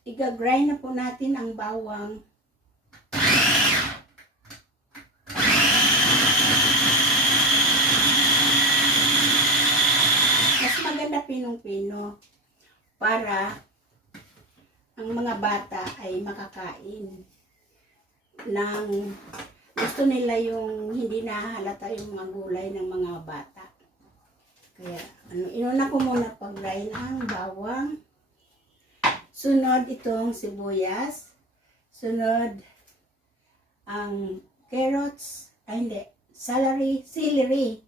Iga-grind na po natin ang bawang. Mas maganda pinong-pino para ang mga bata ay makakain ng gusto nila yung hindi nahalata yung mga gulay ng mga bata. Kaya inuna ko muna pag-grind ang bawang. Sunod itong sibuyas. Sunod ang carrots, hindi, celery,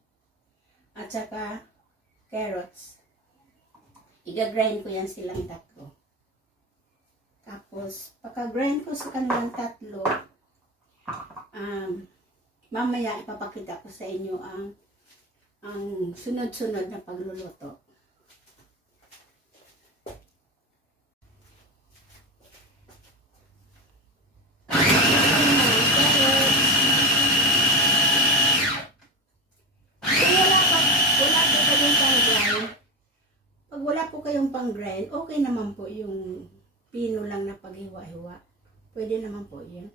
at saka carrots. Iga-grind ko yan silang tatlo. Tapos, pagka-grind ko sa kanilang tatlo, mamaya ipapakita ko sa inyo ang sunod-sunod na pagluluto. Pag wala po kayong pang-grind, okay naman po yung pino lang na paghiwa-hiwa. Pwede naman po yun.